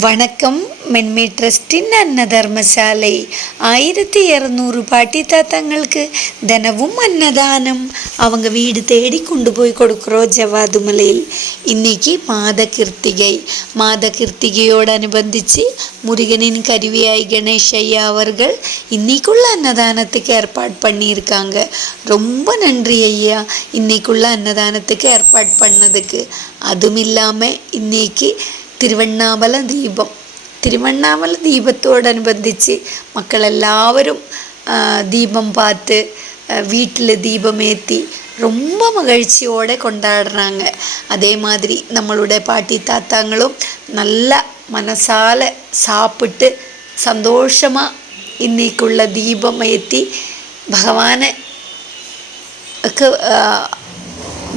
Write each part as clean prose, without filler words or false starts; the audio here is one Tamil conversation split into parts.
வணக்கம். மென்மை ட்ரஸ்டின் அன்னதர்மசாலை 1200 பாட்டி தாத்தாங்களுக்கு தினமும் அன்னதானம் அவங்க வீடு தேடி கொண்டு போய் கொடுக்குறோம் ஜவாதுமலையில். இன்னைக்கு மாத கிருத்திகையோடு அனுபந்தித்து முருகனின் கருவியாய் கணேஷ் ஐயா அவர்கள் இன்னைக்குள்ள அன்னதானத்துக்கு ஏற்பாடு பண்ணியிருக்காங்க. ரொம்ப நன்றி ஐயா, இன்னைக்குள்ள அன்னதானத்துக்கு ஏற்பாடு பண்ணதுக்கு. அதுவும் இல்லாமல் இன்னைக்கு திருவண்ணாமலை தீபத்தோடு அனுபந்தித்து மக்கள் எல்லாரும் தீபம் பார்த்து வீட்டில் தீபம் ஏற்றி ரொம்ப மகிழ்ச்சியோடு கொண்டாடுறாங்க. அதே மாதிரி நம்மளுடைய பாட்டி தாத்தாங்களும் நல்லா மனசால் சாப்பிட்டு சந்தோஷமாக இன்னைக்குள்ள தீபம் ஏற்றி பகவானுக்கு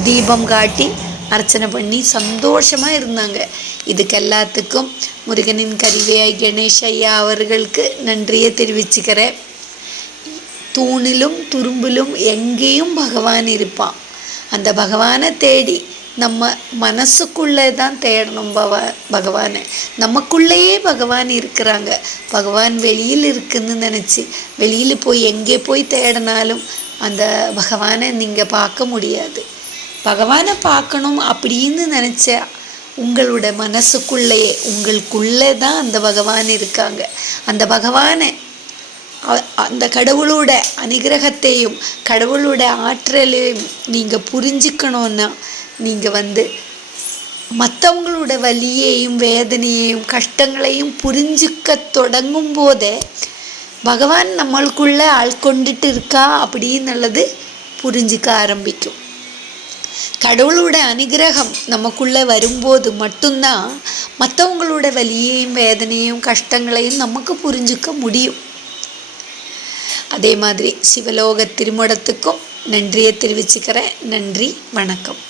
தீபம் காட்டி அர்ச்சனை பண்ணி சந்தோஷமாக இருந்தாங்க. இதுக்கு எல்லாத்துக்கும் முருகனின் கருவியாய் கணேஷ் ஐயா அவர்களுக்கு நன்றியை தெரிவிச்சுக்கிறேன். தூணிலும் துரும்பிலும் எங்கேயும் பகவான் இருப்பான். அந்த பகவானை தேடி நம்ம மனசுக்குள்ளே தான் தேடணும். பகவானை நமக்குள்ளேயே பகவான் இருக்கிறாங்க. பகவான் வெளியில் இருக்குன்னு நினச்சி வெளியில் எங்கே போய் தேடினாலும் அந்த பகவானை நீங்கள் பார்க்க முடியாது. பகவானை பார்க்கணும் அப்படின்னு நினச்ச உங்களோட உங்களுக்குள்ளே தான் அந்த பகவான் இருக்காங்க. அந்த பகவானை அந்த கடவுளோட அனுகிரகத்தையும் கடவுளோட ஆற்றலையும் நீங்கள் புரிஞ்சுக்கணுன்னா நீங்கள் மற்றவங்களோட வலியையும் வேதனையையும் கஷ்டங்களையும் புரிஞ்சுக்க தொடங்கும் போதே பகவான் நம்மளுக்குள்ளே ஆள்கொண்டுட்டு இருக்கா அப்படின்னுள்ளது புரிஞ்சுக்க ஆரம்பிக்கும். கடவுளோட அனுகிரகம் நமக்குள்ளே வரும்போது மட்டும்தான் மற்றவங்களோட வலியையும் வேதனையும் கஷ்டங்களையும் நமக்கு புரிஞ்சுக்க முடியும். அதே மாதிரி சிவலோக திருமடத்துக்கும் நன்றியை தெரிவிச்சுக்கிறேன். நன்றி, வணக்கம்.